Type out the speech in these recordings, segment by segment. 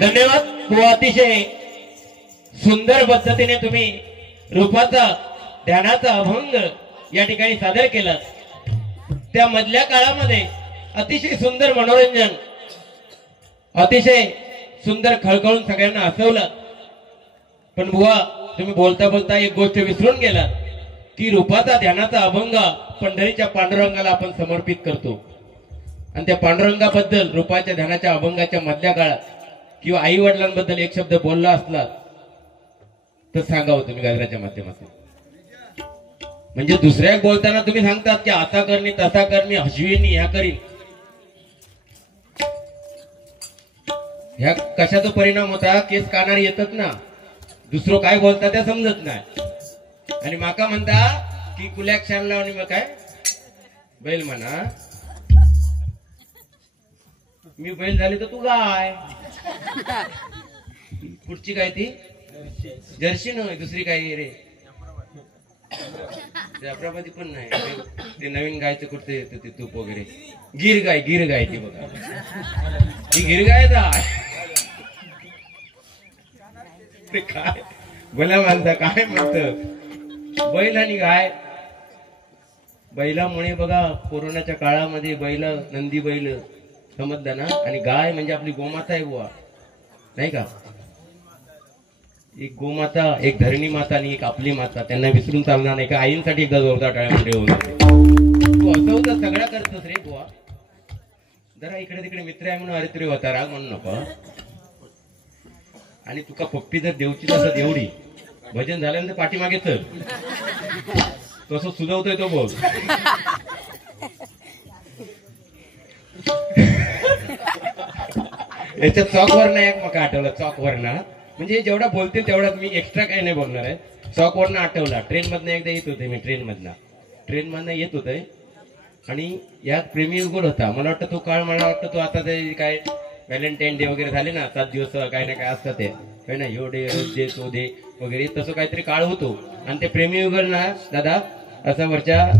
धन्यवाद बुवा, अतिशय सुंदर पद्धतीने तुम्ही रूपाचा ध्यानाचा अभंग या ठिकाणी सादर केला। त्या मधल्या काळामध्ये अतिशय सुंदर मनोरंजन, अतिशय सुंदर खळखळून सगळ्यांना हसवलं। पण बुवा तुम्ही बोलता बोलता एक गोष्ट विसरून गेलात की रूपाचा ध्यानाचा अभंग पंढरीच्या पांडुरंगाला आपण समर्पित करतो। आणि त्या पांडुरंगाबद्दल रूपाच्या ध्यानाच्या अभंगाच्या मधल्या काळात किंवा आई वडिलांबद्दल एक शब्द बोलला असला तर सांगावं तुम्ही गजराच्या माध्यमातून। म्हणजे दुसऱ्या बोलताना तुम्ही सांगतात की असा करणी तसा करणी हसवीनी ह्या करीन, ह्या कशाचा परिणाम होता? केस कानार येतात ना, दुसरं काय बोलता त्या समजत नाही। आणि माका म्हणता की कुल्याक शान लावणी मग काय बैल म्हणा, मी बैल झाली तर तू गाय, पुढची काय ती जर्सी नव्हे दुसरी काय रे, जाफराबादी पण नाही, ते नवीन गायचं कुठे येतं ते तूप वगैरे, गिर गाय ती बघा, ही गिर गाय ते काय बोला म्हणता, काय म्हणत बैल आणि गाय। बैलामुळे बघा कोरोनाच्या काळामध्ये बैल नंदी बैल समजलं ना, आणि गाय म्हणजे आपली गोमाता आहे बुवा, नाही का? एक गोमाता, एक धरणी माता आणि एक आपली माता, त्यांना विसरून चालणार नाही का? आईंसाठी एकदा जोरदार टाळ्या होऊन तू असं होतं सगळा करतोस रे बुवा, जरा इकडे तिकडे मित्र आहे म्हणून अरे तरी होता राग म्हणून नको। आणि तुका पप्पी जर देवची तसं देवडी भजन झाल्यानंतर पाठीमागे तर तसं सुधवतोय तो बोल। याच्या चॉकवर ना एक मका आठवलं, चॉकवर ना म्हणजे जेवढा बोलतील तेवढा मी एक्स्ट्रा काही नाही बोलणार आहे। चॉकवरनं आठवला, ट्रेन मधनं एकदा येत होते मी, ट्रेन मधनं येत होते आणि यात प्रेमी युगल होता। मला वाटतं तो काळ, मला वाटतं तो आता ते काय व्हॅलेंटाईन डे वगैरे झाले ना, 7 दिवस काय ना काय असतात ते काय ना, ह्यो डे रोज डे तो डे वगैरे तसं काहीतरी काळ होतो। आणि ते प्रेमी युगल ना दादा असा वरच्या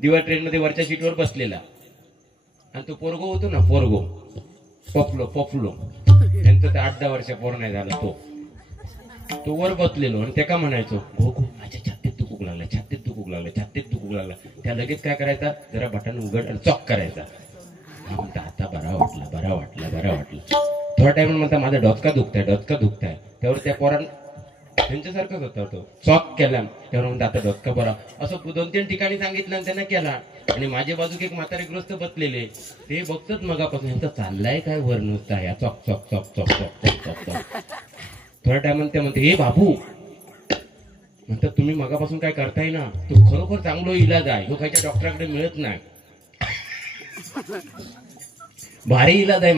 दिवा ट्रेन मध्ये वरच्या सीटवर बसलेला, आणि तो पोरगो होतो ना, पोरगो पफलो त्यांचं ते 8-10 वर्ष पोर नाही झाला, तो वर बसलेलो आणि त्याका म्हणायचो गो गो माझ्या छातीत दुखू लागला, छातीत दुखू लागला, छातीत दुखू लागला। त्या लगेच काय करायचा, जरा बटन उघड आणि चॉक करायचा, म्हणता आता बरा वाटलं। थोडा टाइम म्हणता माझा डोचका दुखताय, त्यावर त्या पोरान त्यांच्यासारखंच होता तो, चॉक केला त्यावर म्हणता आता डोचका बरा, असं 2-3 ठिकाणी सांगितलं आणि त्यांना केला। आणि माझ्या बाजूक एक म्हातारे ग्रस्त बसलेले, ते बघतात मगापासून यांचा चाललाय काय वर नुसता या chalk chalk chalk chalk chalk chalk chalk chalk. थोड्या टायमात ते म्हणते हे बाबू म्हणतात तुम्ही मगापासून काय करताय ना, तो खरोखर चांगला इलाज आहे, ह्यो खायच्या डॉक्टरांकडे मिळत नाही, भारी इलाज आहे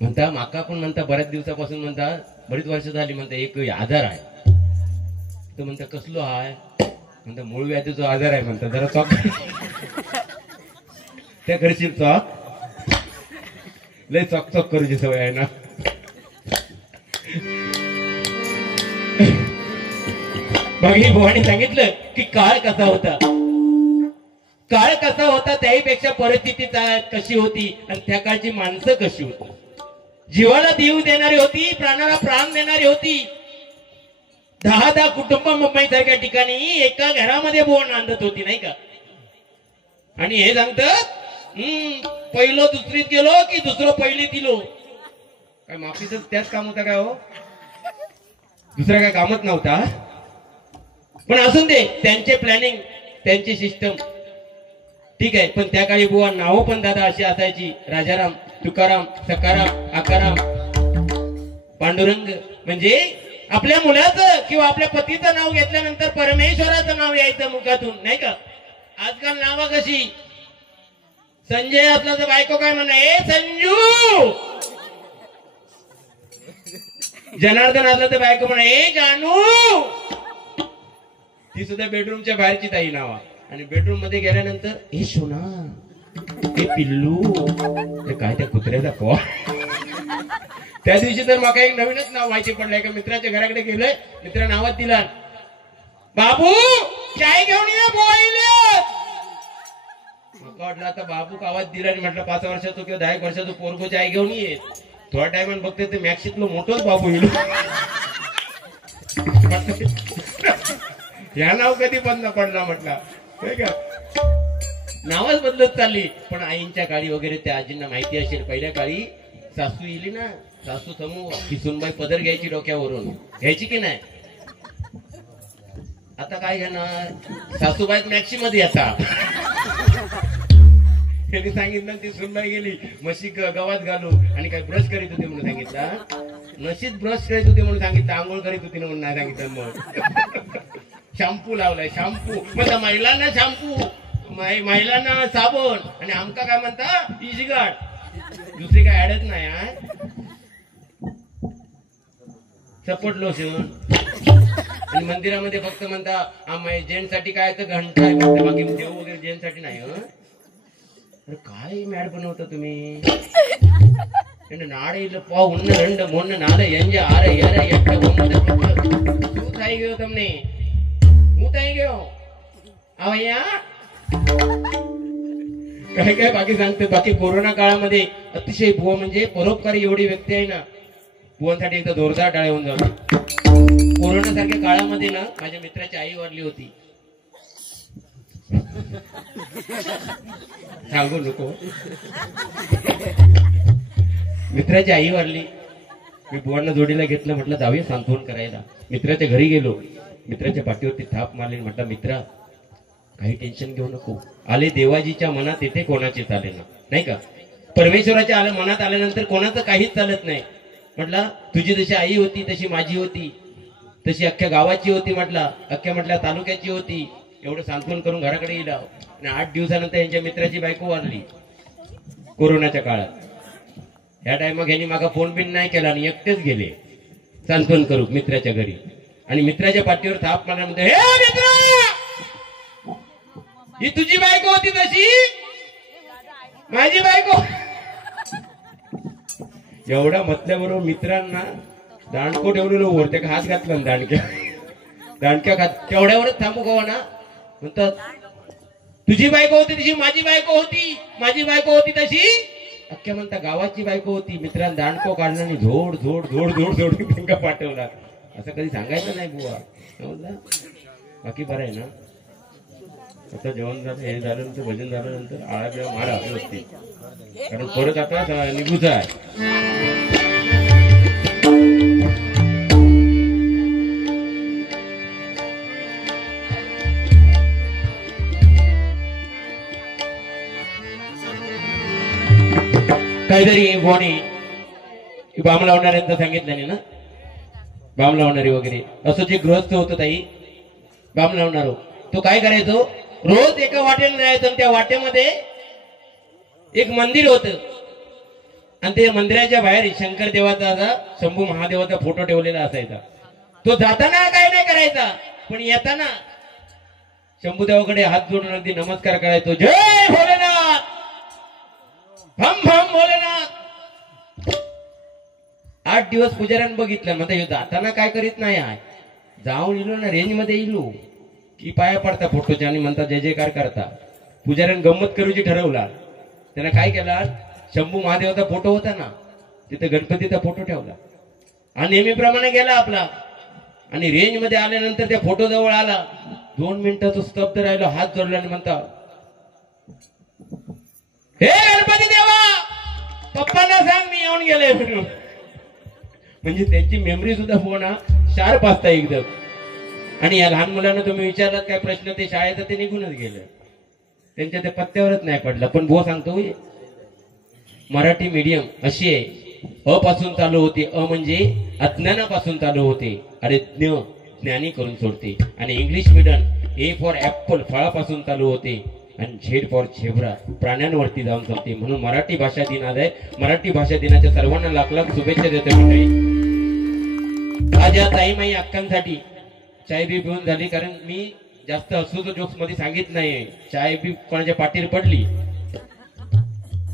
म्हणता माका पण म्हणता बऱ्याच दिवसापासून म्हणता बरीच वर्ष झाली म्हणता एक आजार आहे, तर म्हणता कसलो आहे म्हणता मूळ व्याधीचा आजार आहे म्हणता, जरा चॉक त्या करशील चॉक, लय चॉक चॉक करूची सवय आहे ना। भगिनी भवानी सांगितलं की काळ कसा होता, त्याहीपेक्षा परिस्थिती कशी होती आणि त्या काळची माणसं कशी होती, जीवाला जीव देणारी होती, प्राणाला प्राण देणारी होती। 10 कुटुंब मुंबई सारख्या ठिकाणी एका घरामध्ये बोन नांदत होती, नाही का? आणि हे सांगतात पहिलं दुसरीत गेलो की दुसरं पहिलीत गेलो, काय माफीच त्याच काम होता काय हो, दुसरा काय कामच नव्हता। पण असून दे, त्यांचे प्लॅनिंग, त्यांची सिस्टम ठीक आहे। पण त्या काळी बुवा नाव पण दादा अशी असायची, राजाराम, तुकाराम, सकाराम, आकाराम, पांडुरंग। म्हणजे आपल्या मुलाचं किंवा आपल्या पतीचं नाव घेतल्यानंतर परमेश्वराचं नाव यायचं मुखातून, नाही का? आजकाल नाव कशी, संजय असला तर बायको काय म्हणा, ए संजू, जनार्दन असला तर बायको म्हणा ए जानू, ती सुद्धा बेडरूमच्या बाहेरची ताई नावा। आणि बेडरूम मध्ये गेल्यानंतर ए सोना, ए पिल्लू, ते काय त्या कुत्र्याचा कॉ। त्या दिवशी तर मला एक नवीनच नाव माहिती पडलं, एका मित्राच्या घराकडे गेलोय, मित्र नावात दिला बाबू चाय घेऊन ये बोईले, वाटलं आता बाबू आवाज दिला आणि म्हटलं 5 वर्षाचं किंवा 10 वर्षाचं पोरगो चाय घेऊन ये, थोड्या टायमान बघते ते मॅक्सितलो मोठोच बाबू येलो ह्या नाव कधी बंद पडला म्हटला का नावच बदलत चालली. पण आईंच्या काळी वगैरे त्या आजींना माहिती असेल पहिल्या काळी सासू येली ना सासू समूह ही सुनबाई पदर घ्यायची डोक्यावरून घ्यायची की नाही. आता काय घेणार सासूबाई मॅक्सी मध्ये येतात. त्यांनी सांगितलं ती सुनबाई गेली म्हशी गवात घालू आणि काय ब्रश करीत होती म्हणून सांगितलं. नशीत ब्रश करीत होती म्हणून सांगितलं आंघोळ करीत होती म्हणून नाही सांगितलं. मग शॅम्पू लावलाय शॅम्पू म्हणजे महिलांना शॅम्पू महिलांना साबण आणि आमका काय म्हणता इजी गार्ड दुसरी काय ऍडच नाही. सपोर्ट लोशन आणि मंदिरामध्ये फक्त म्हणता जेंट्स साठी काय तर घंटा आहे फक्त बाकी देव वगैरे जेंट्स साठी नाही. अरे काय मॅड बनवता तुम्ही नाडे पा उन्न रंड मोन्न नाड ಎಂಜ ಆರ ಯಾರ ಎಟ್ಟ ಒಮ್ಮದ तू थाई गयो તમને હું थाई गयो आवया काय काय बाकी सांगते. बाकी कोरोना काळामध्ये अतिशय बुवा म्हणजे परोपकारी एवढी व्यक्ती आहे ना बुवांसाठी एकदा जोरदार टाळ्या होऊन जाऊ. कोरोना सारख्या काळामध्ये ना माझ्या मित्राची आई वारली होती. सांगू नको मित्राची आई वारली. मी बुवांना जोडीला घेतलं म्हटलं जाऊया सांत्वन करायला. मित्राच्या घरी गेलो मित्राच्या पाठीवरती थाप मारली म्हटलं मित्रा काही टेन्शन घेऊ नको. आले देवाजीच्या मनात येते कोणाचे चाले ना नाही का. परमेश्वराच्या मनात आल्यानंतर कोणाचं काहीच चालत नाही. म्हटलं तुझी जशी आई होती तशी माझी होती तशी अख्ख्या गावाची होती म्हटलं अख्ख्या म्हटल्या तालुक्याची होती. एवढं सांत्वन करून घराकडे येईल आणि 8 दिवसानंतर यांच्या मित्राची बायको वारली कोरोनाच्या काळात. ह्या टायमात यांनी मागा फोन बिन नाही केला आणि एकटेच गेले सांत्वन करू मित्राच्या घरी. आणि मित्राच्या पाठीवर थाप मारला म्हणतो हे मित्र ही तुझी बायको होती तशी माझी बायको. एवढा म्हटल्याबरोबर मित्रांना दांडको ठेवलेलो वर त्या हात घातला दांडक्या खात तेवढ्यावरच थांबू गवा ना म्हणतात तुझी बायको होती तशी माझी बायको होती माझी बायको होती तशी अख्ख्या म्हणता गावाची बायको होती. मित्रांनी दांडको काढला आणि झोड झोड झोड झोड झोड त्यांना पाठवला. असं कधी सांगायचं नाही बुवा. बाकी बरं आहे ना. आता जेवण झालं हे झाल्यानंतर भजन झाल्यानंतर आळा बिळा मारा व्यवस्थित कारण परत आता निघूच आहे. काहीतरी कोणी बाम लावणाऱ्यांचं सांगितलं ना बाम लावणारी वगैरे असं जे गृहस्थ होतं ताई बाम लावणार तो काय करायचो रोज एका वाटेला जायचं. त्या वाटेमध्ये एक मंदिर होतं आणि त्या मंदिराच्या बाहेर शंकर देवाचा असा शंभू महादेवाचा फोटो ठेवलेला असायचा. तो जाताना काय नाही करायचा पण येताना शंभूदेवाकडे हात जोडून अगदी नमस्कार करायचो. जय भोलेनाथ हम हम भोलेनाथ. 8 दिवस पुजाऱ्यानं बघितलं म्हणता जाताना काय करीत नाही आहे. जाऊन इलो ना रेंज मध्ये इलो की पाया पडता फोटोच्या आणि म्हणता जय जयकार करता. पुजाऱ्यानं गंमत करूची ठरवला. त्यानं काय केला शंभू महादेवाचा फोटो होता ना तिथे गणपतीचा फोटो ठेवला आणि नेहमीप्रमाणे गेला आपला आणि रेंज मध्ये आल्यानंतर त्या फोटो जवळ आला. 2 मिनिटं तो स्तब्ध राहिलो हात जोडला आणि म्हणता हे गणपती देवा पप्पांना सांग मी येऊन गेले म्हणून. म्हणजे त्यांची मेमरी सुद्धा होणं शार्प असता एकदम. आणि या लहान मुलांना तुम्ही विचारलात काय प्रश्न ते शाळेत ते निघूनच गेलं त्यांच्या ते पत्त्यावरच नाही पडलं. पण भो सांगतो मराठी मीडियम अशी आहे अ पासून चालू होते. अ म्हणजे अज्ञानापासून चालू होते अरे ज्ञानी करून सोडते. आणि English medium A for apple फळापासून चालू होते आणि झेड फॉर झेब्रा प्राण्यांवरती जाऊन चालते. म्हणून मराठी भाषा दिन आज आहे. मराठी भाषा दिनाच्या सर्वांना लाख लाख शुभेच्छा देतो मंडळी. आज या ताईमाई अक्कांसाठी चाय बी पिऊन झाली कारण मी जास्त हसूच जोक्स मध्ये सांगित नाही. चाय बी कोणाच्या पाठीवर पडली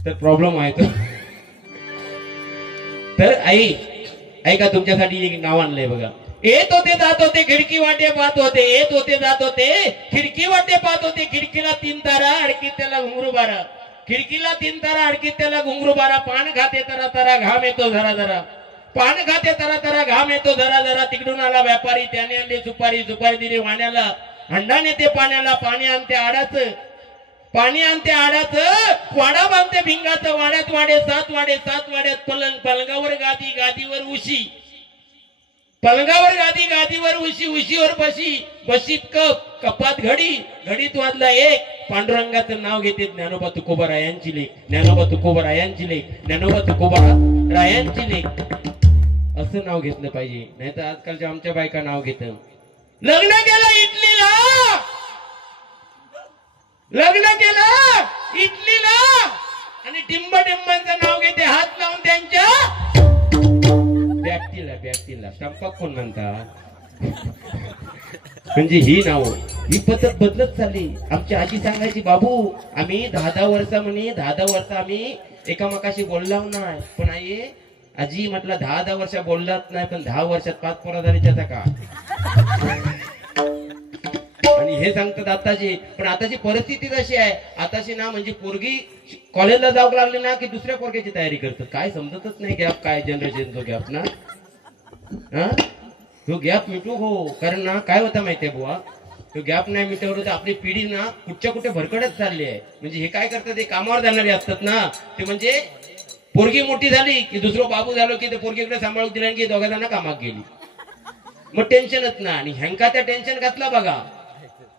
तर प्रॉब्लेम आहे तो. तर आई ऐका तुमच्यासाठी एक नाव आणलंय बघा. येत होते जात होते खिडकी वाटे पाहत होते येत होते जात होते खिडकी वाटे पाहत होते खिडकीला 3 तारा आणखी त्याला घुंगरू बारा. खिडकीला 3 तारा अडकीत त्याला घुंगरू बारा, पान खाते तरा तरा घाम येतो जरा जरा, पान खाते तरा तरा घाम येतो जरा जरा, तिकडून आला व्यापारी त्याने आणली सुपारी, सुपारी दिली वाण्याला, हंडा नेते पाण्याला, पाणी आणते आडाच, पाणी आणते आडाच, वाडा बांधते भिंगाचं, वाड्यात वाडे 7 वाडे, 7 वाड्यात पलंग, पलंगावर गादी, गादीवर उशी, पलंगावर गादी, गादीवर उशी, उशीवर बशी, बशीत कप, कपात घडी, घडीत वाजला 1, पांडुरंगाचं नाव घेते ज्ञानोबा तुकोबा रायांची लेख, ज्ञानोबा तुकोबा रायांची लेख, ज्ञानोबा तुकोबा रायांची लेख, असं नाव घेतलं पाहिजे. नाही तर आजकालच्या आमच्या बायका नाव घेत. लग्न केलं इटलीला, लग्न केलं इटलीला आणि टिंब टिंबांचं नाव घेते हात लावून त्यांच्या बॅक्टीला, बॅक्टीला संपक कोण म्हणता. म्हणजे ही नाव, ही पद्धत बदलत चालली. आमची आजी सांगायची, बाबू आम्ही 10-10 वर्ष म्हणे, 10-10 वर्ष आम्ही एकामेकाशी बोललो नाही, पण आई आजी म्हटलं 10-10 वर्ष बोललात नाही, पण 10 वर्षात 5 पोरं झाली त्याचा का. आणि हे सांगतात आताची, पण आताची परिस्थिती कशी आहे, आताची ना म्हणजे पोरगी कॉलेजला जाऊ लागली ना की दुसऱ्या पोरग्याची तयारी करतात. काय समजतच नाही गॅप, काय जनरेशन तो गॅप ना. तो गॅप मिटू हो, कारण ना काय होता माहितीये बुवा, तो गॅप नाही मिटवलं तर आपली पिढी ना कुठच्या कुठे भरकडत चालली आहे. म्हणजे हे काय करतात, ते कामावर जाणारे असतात ना, ते म्हणजे पोरगी मोठी झाली की दुसरं बाबू झालो की ते पोरगीकडे सांभाळून दिला की दोघा जणांना कामात गेली, मग टेन्शनच ना. आणि ह्यांका त्या टेन्शन घातला बघा.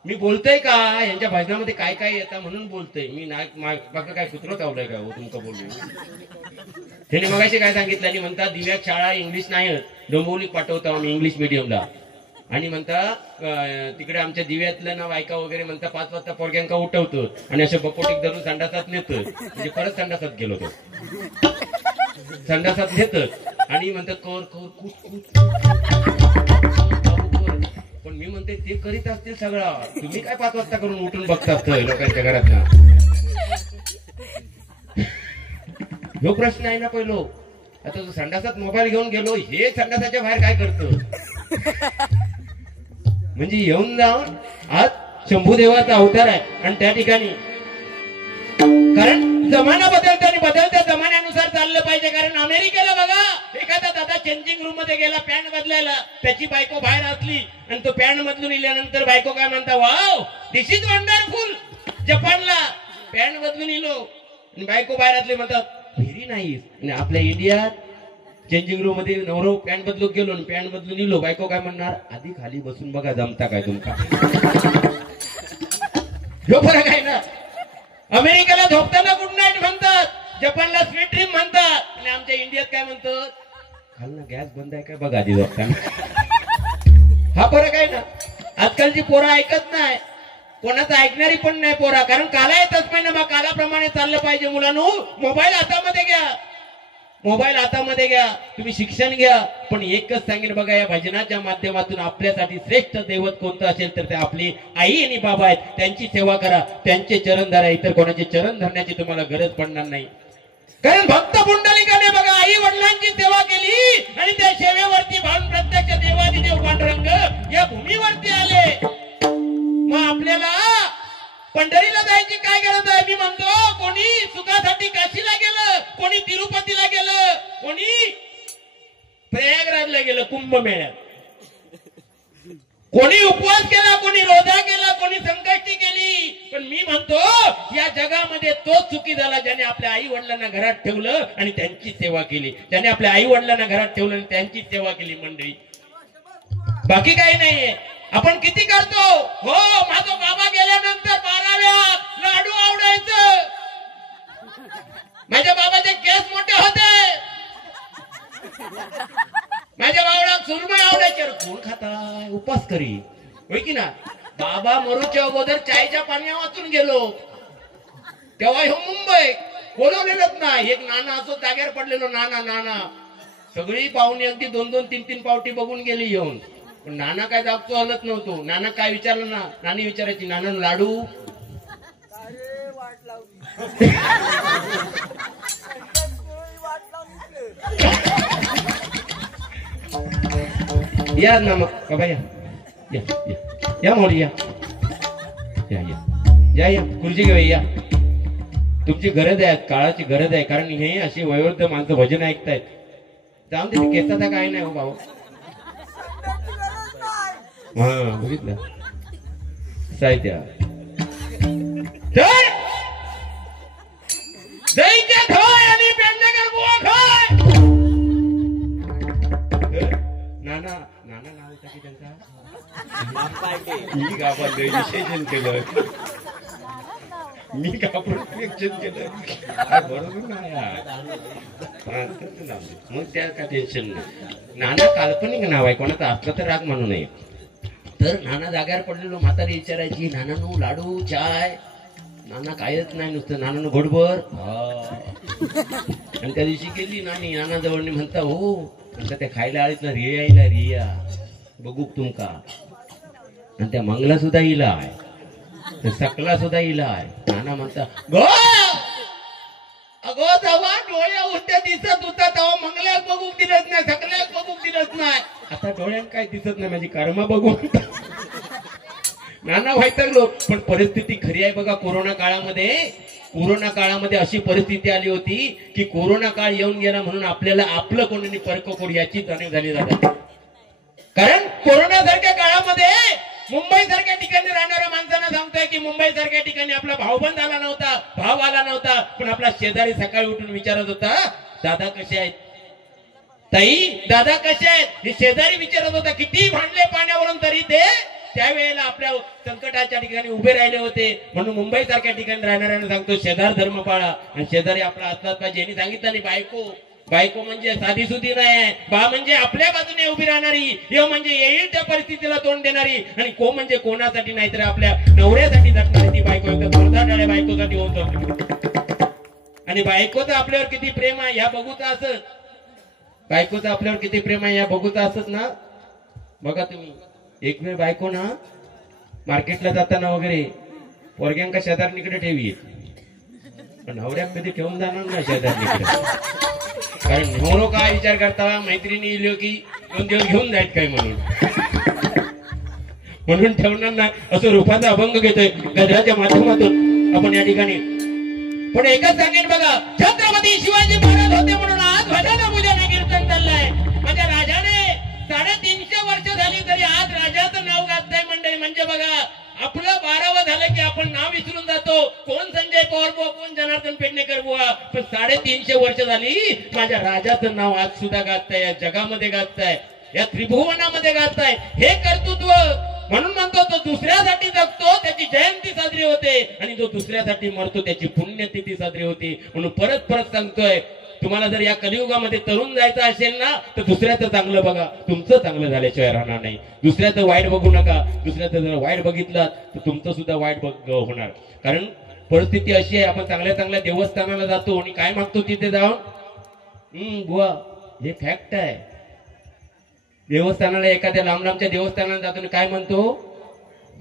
मी बोलतोय का यांच्या भाषणामध्ये काय काय येतं म्हणून बोलतोय मी, बाका काय कुत्र चावलंय का हो तुमचं बोललो. त्याने मगाशी काय सांगितलं, आणि म्हणतात दिव्यात शाळा इंग्लिश नाही, डोंबिवलीत पाठवतो आम्ही इंग्लिश मिडियमला, आणि म्हणता तिकडे आमच्या दिव्यातलं ना बायका वगैरे म्हणता 5 वाजता पोरग्यांका उठवतो आणि असे बकोटीक धरून संडासात नेत, म्हणजे परत संडासात गेलो तो, संडासात नेत आणि म्हणतात कर कर कूट कूट. पण मी म्हणते ते करीत असतील सगळं, तुम्ही काय 5 वाजता करून उठून बघतात लोकांच्या घरात ना. जो प्रश्न आहे ना पहिलो. आता जो संडासात मोबाईल घेऊन गेलो, हे संडासाच्या बाहेर काय करतो. म्हणजे येऊन जाऊन आज शंभूदेवाचा अवतार आहे. आणि त्या ठिकाणी कारण जमाना बदलतो आणि बदलत्या जमान्यानुसार चाललं पाहिजे. कारण अमेरिकेला बघा, एखादा दादा चेंजिंग रूम मध्ये गेला पॅन्ट बदलायला, त्याची बायको बाहेर असली आणि तो पॅन्ट बदलून इल्यानंतर बायको काय म्हणता, वाव दिस इज वंडरफुल. जपानला पॅन्ट बदलून इलो आणि बायको बाहेर असली म्हणतात व्हेरी नाईस. आणि आपल्या इंडियात चेंजिंग रूम मध्ये नवरो पॅन्ट बदलून गेलो आणि पॅन्ट बदलून इलो, बायको काय म्हणणार, आधी खाली बसून बघा जमता काय तुमका. जो फरक आहे ना. अमेरिकेला झोपताना गुड नाईट म्हणतात, जपानला स्वीट ड्रीम म्हणतात, आणि आमच्या इंडियात काय म्हणतात, खालना गॅस बंद आहे काय बघा आधी झोपताना. हा फरक आहे ना. आजकालची पोरं ऐकत नाही, कोणाचं ऐकणारी पण नाही पोरा. कारण काला येतच नाही ना, मग कालाप्रमाणे चाललं पाहिजे. मुलांनो मोबाईल हातामध्ये घ्या, मोबाईल हातामध्ये घ्या, तुम्ही शिक्षण घ्या. पण एकच सांगेन बघा, या भजनाच्या माध्यमातून आपल्यासाठी श्रेष्ठ दैवत कोणतं असेल तर ते आपली आई आणि बाबा आहेत. त्यांची सेवा करा, त्यांचे चरण धरा. इतर कोणाचे चरण धरण्याची तुम्हाला गरज पडणार नाही. कारण भक्त पुंडलिकाने बघा आई वडिलांची सेवा केली आणि त्या सेवेवरती भाऊन प्रत्यक्ष देवादिदेव पांडुरंग या भूमीवरती आले. मग आपल्याला पंढरीला जायची काय गरज आहे. मी म्हणतो, कोणी सुखासाठी काशीला गेलं, कोणी तिरुपतीला गेलं, कोणी प्रयागराजला गेलं कुंभमेळ्यात, कोणी उपवास केला, कोणी रोजा केला, कोणी संकष्टी केली. पण मी म्हणतो या जगामध्ये तोच सुखी झाला ज्याने आपल्या आई वडिलांना घरात ठेवलं आणि त्यांची सेवा केली, ज्याने आपल्या आई वडिलांना घरात ठेवलं आणि त्यांची सेवा केली. मंडळी बाकी काही नाहीये. आपण किती करतो. हो, माझा बाबा गेल्यानंतर 12व्या लाडू आवडायचं, माझ्या बाबाचे केस मोठे होते, माझ्या बाबाला सुरमई आवडायचे. कोण खाताय, उपास करी होय की ना. बाबा मरूच्या अगोदर चायच्या पाण्या वाचून गेलो, तेव्हा हे मुंबई बोलवलेलंच नाही. एक नाना असो जागेवर पडलेलो, नाना नाना. सगळी पाहुणी अगदी 2-2, 3-3 पावटी बघून गेली येऊन. पण नाना काय जागतो हलत नव्हतो. नाना काय विचारलं ना, नानी विचारायची, नाना लाडू. या ना मग बाबा, या या या मोरी, या या या या या खुर्ची घेऊ, या तुमची गरज आहे, काळाची गरज आहे. कारण हे अशी वयोवृद्ध माणसं भजन ऐकतायत. जाऊन तिथे केसाचा काय नाही हो भाऊ. हा बघितलं साहित्य नाना नाना नाव होता की त्यांचा मी गावात विशेषण केलं. मी कापड केलं बरोबर मग त्या काय टेन्शन नाही. नाना काल्पनिक नाव आहे, कोणाचं असलं तर राग म्हणू नये. तर नाना जाग्यावर पडलेलो, म्हातारी विचारायची नानानू लाडू चाय. नाना कायच नाही, नुसतं नानानं घोडभर. आणि त्या दिवशी गेली नानी नाना जवळ म्हणता हो म्हणता त्या खायला आळीत ना रिया येईला रिया बघू तुमका. आणि त्या मंगला सुद्धा इला आहे, सकला सुद्धा इला आहे. नाना म्हणता गो अगो तेव्हा डोळ्या उठ्या दिसत होता तेव्हा मंगल्याक बघू दिलंच नाही, सकल्याक बघू दिलंच नाही. आता डोळ्यात काय दिसत नाही, माझी कर्म बघू. नाना व्हायचं. पण परिस्थिती खरी आहे बघा. कोरोना काळामध्ये अशी परिस्थिती आली होती की कोरोना काळ येऊन गेला म्हणून आपल्याला आपलं कोणी परक करू याची जाणीव झाली जाते. कारण कोरोना सारख्या काळामध्ये मुंबई सारख्या ठिकाणी राहणाऱ्या माणसांना सांगतोय की मुंबई सारख्या ठिकाणी आपला भाऊबंद आला नव्हता, भाव आला नव्हता, पण आपला शेजारी सकाळी उठून विचारत होता दादा कसे आहेत, ताई दादा कसे आहेत. हे शेजारी विचारत होता. किती भांडले पाण्यावरून तरी ते त्यावेळेला आपल्या संकटाच्या ठिकाणी उभे राहिले होते. म्हणून मुंबई सारख्या ठिकाणी राहणाऱ्यांना सांगतो शेजार धर्म पाळा. आणि शेजारी आपला असलाच पाहिजे. यांनी सांगितलं नाही बायको म्हणजे साधी सुधी नाही, बा म्हणजे आपल्या बाजूने उभी राहणारी, यो म्हणजे येईल त्या परिस्थितीला तोंड देणारी, आणि को म्हणजे कोणासाठी नाही तर आपल्या नवऱ्यासाठी झटणारी ती बायको. एकदा बायकोसाठी होत. आणि बायकोचं आपल्यावर किती प्रेम आहे या बघूचा असत. बायकोचं आपल्यावर किती प्रेम आहे या बघूचा असत ना. बघा तुम्ही एक वेळ बायको ना मार्केटला जाताना वगैरे पोरग्यांका शेजारणीकडे ठेवी, पण नवऱ्या कधी ठेवून जाणार ना शेजारणीकडे. कारण नवरो काय विचार करता मैत्रिणी इलो की 2 दिवस घेऊन जायत काय म्हणून ठेवणार नाही. असं रूपाचा अभंग घेतोय गजराच्या माध्यमातून आपण या ठिकाणी. पण एकच सांगेन बघा, छत्रपती शिवाजी महाराज होते म्हणून आज भजन पूजन कीर्तन चाललंय. माझ्या राजाने 350 वर्ष झाली तरी आज राजाचं नाव गाजतंय मंडळी. म्हणजे बघा आपलं 12वं झालं की आपण नाव विसरून जातो. कोण संजय पवार बुवा, कोण जनार्दन पेडणेकर बुवा. पण 350 वर्ष झाली माझ्या राजाचं नाव आज सुद्धा गाजतंय, या जगामध्ये गाजतंय, या त्रिभुवनामध्ये गाजतंय. हे कर्तृत्व म्हणून म्हणतो तो दुसऱ्यासाठी जगतो त्याची जयंती साजरी होते, आणि जो दुसऱ्यासाठी मरतो त्याची पुण्यतिथी साजरी होते. म्हणून परत सांगतोय तुम्हाला जर या कलियुगामध्ये तरुण जायचं असेल ना तर दुसऱ्याचं चांगलं बघा, तुमचं चांगलं झाल्याशिवाय राहणार नाही. दुसऱ्याचं वाईट बघू नका. दुसऱ्याचं जर वाईट बघितलं तर तुमचं सुद्धा वाईट होणार. कारण परिस्थिती अशी आहे, आपण चांगल्या देवस्थानाला जातो आणि काय मागतो तिथे जाऊन. बुवा हे फॅक्ट आहे. देवस्थानाला एखाद्या लांबच्या देवस्थानाला जातो आणि काय म्हणतो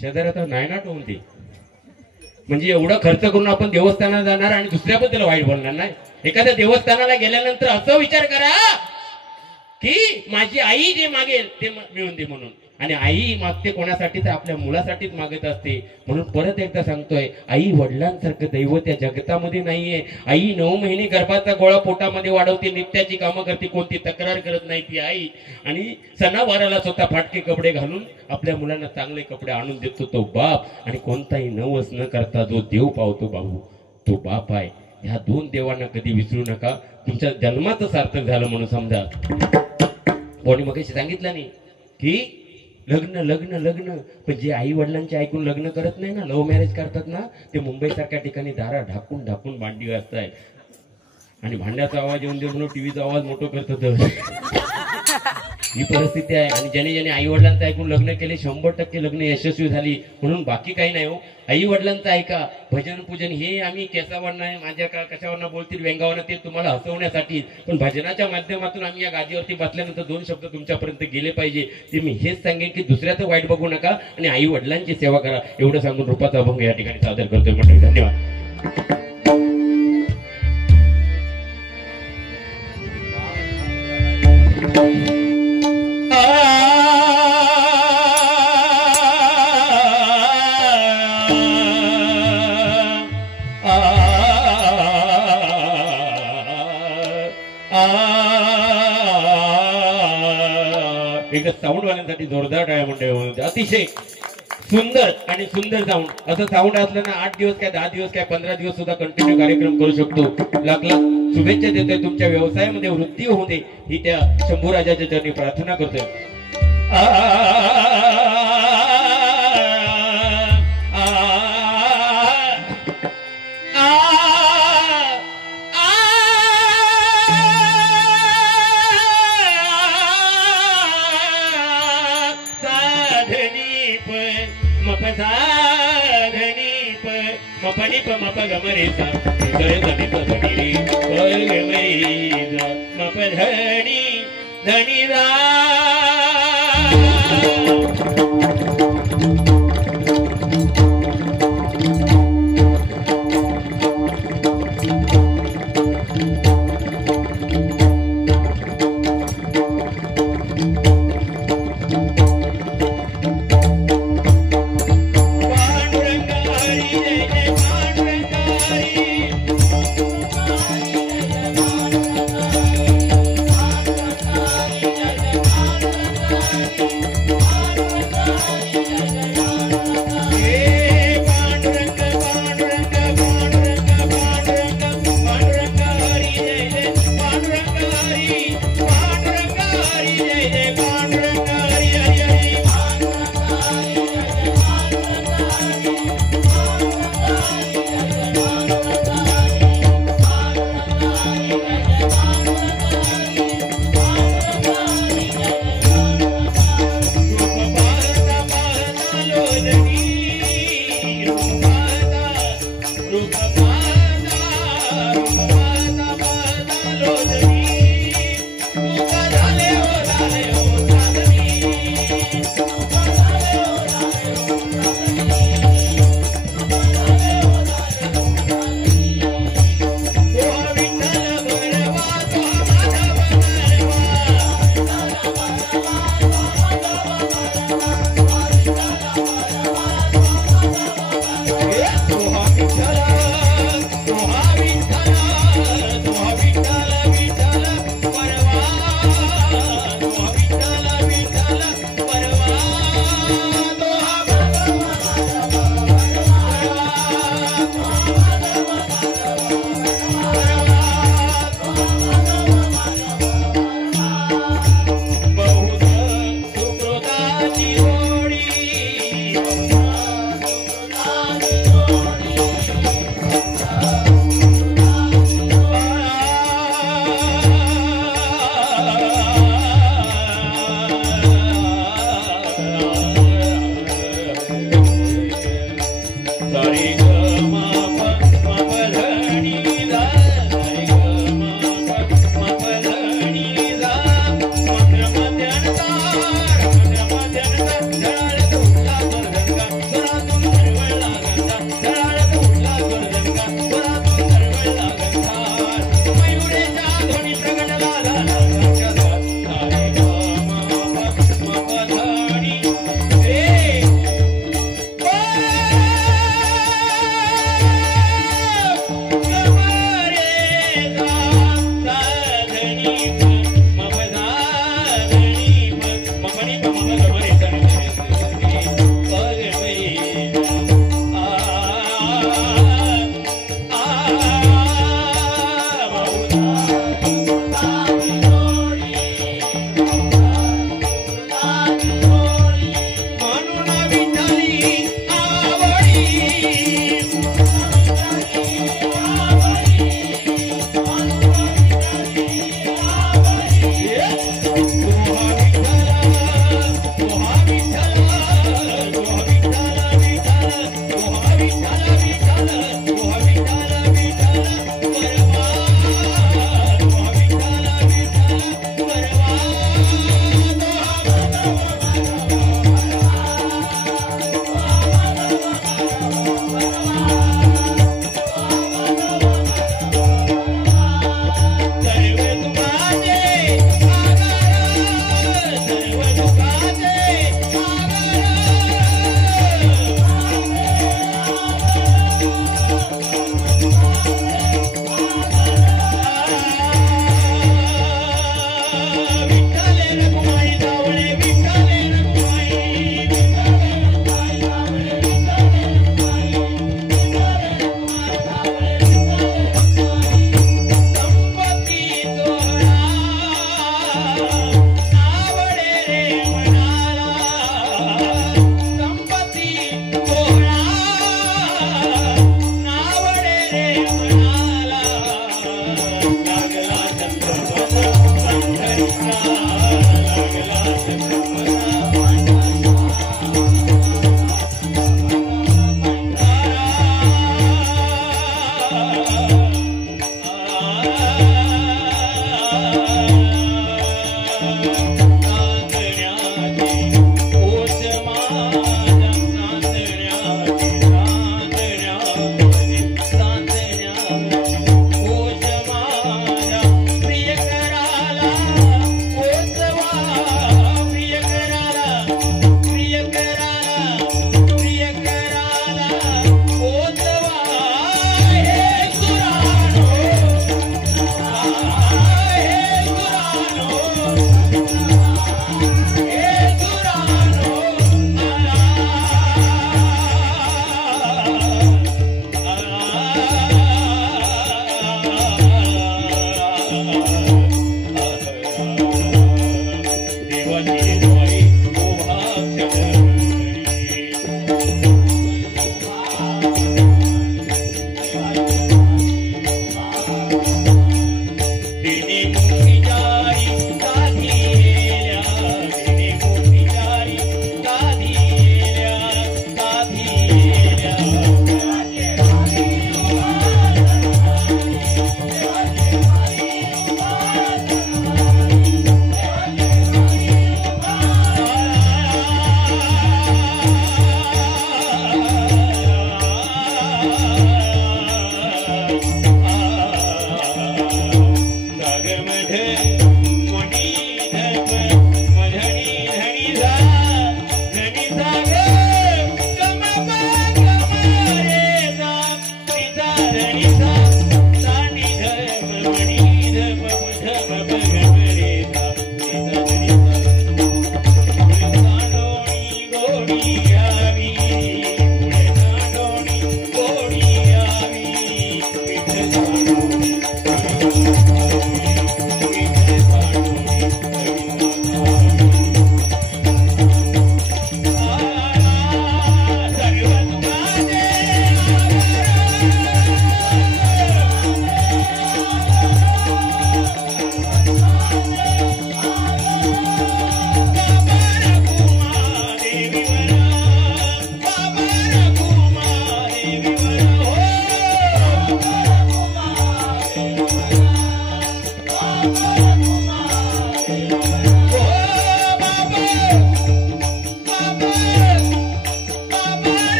शेजाऱ्याचा नायनाट होऊन दे. म्हणजे एवढा खर्च करून आपण देवस्थानाला जाणार आणि दुसऱ्याबद्दल वाईट बोलणार नाही. एखाद्या देवस्थानाला गेल्यानंतर असं विचार करा की माझी आई जे मागेल ते मिळून दे म्हणून. आणि आई मागते कोणासाठी तर आपल्या मुलासाठीच मागत असते. म्हणून परत एकदा सांगतोय, आई वडिलांसारखं दैवत या जगतामध्ये नाहीये. आई 9 महिने गर्भाचा गोळा पोटामध्ये वाढवते, नित्याची कामं करते, कोणती तक्रार करत नाही ती आई. आणि सणावाराला स्वतः फाटके कपडे घालून आपल्या मुलांना चांगले कपडे आणून देतो तो बाप. आणि कोणताही नवस न करता जो देव पावतो भाऊ तो बाप आहे. ह्या 2 देवांना कधी विसरू नका. तुमच्या जन्माचं सार्थक झालं म्हणून समजा. कोणी मग सांगितलं नाही की लग्न लग्न लग्न, पण जे आई वडिलांचे ऐकून लग्न करत नाही ना, लव्ह मॅरेज करतात ना, ते मुंबई सारख्या ठिकाणी दारा ढाकून भांडी वाजताय. आणि भांड्याचा आवाज येऊन दे म्हणून टीव्हीचा आवाज मोठं करतात. ही परिस्थिती आहे. आणि ज्याने आई वडिलांचं ऐकून लग्न केले 100% लग्न यशस्वी झाली. म्हणून बाकी काही नाही हो, आई वडिलांचं ऐका. भजन पूजन हे आम्ही केसावर नाही, माझ्या कशावर बोलतील व्यंगावर, ते तुम्हाला हसवण्यासाठी. पण भजनाच्या माध्यमातून आम्ही या गादीवरती बसल्यानंतर 2 शब्द तुमच्यापर्यंत गेले पाहिजे. ते मी हेच सांगेन की दुसऱ्याचं वाईट बघू नका आणि आई वडिलांची सेवा करा. एवढं सांगून रूपाचा अभंग या ठिकाणी सादर करतोय मंडळी. धन्यवाद. एकदा साऊंडवाल्यांसाठी जोरदार टाळ्या मंडळी होऊन द्या. अतिशय सुंदर आणि सुंदर साऊंड. असं साऊंड असलं ना 8 दिवस काय 10 दिवस काय 15 दिवस सुद्धा कंटिन्यू कार्यक्रम करू शकतो. लाख लाख शुभेच्छा देतोय. तुमच्या व्यवसायामध्ये वृद्धी होऊ दे ही त्या शंभूराजाच्या चरणी प्रार्थना करतोय. मपनी प मप गमरेचा धनी मप धनी धनी रा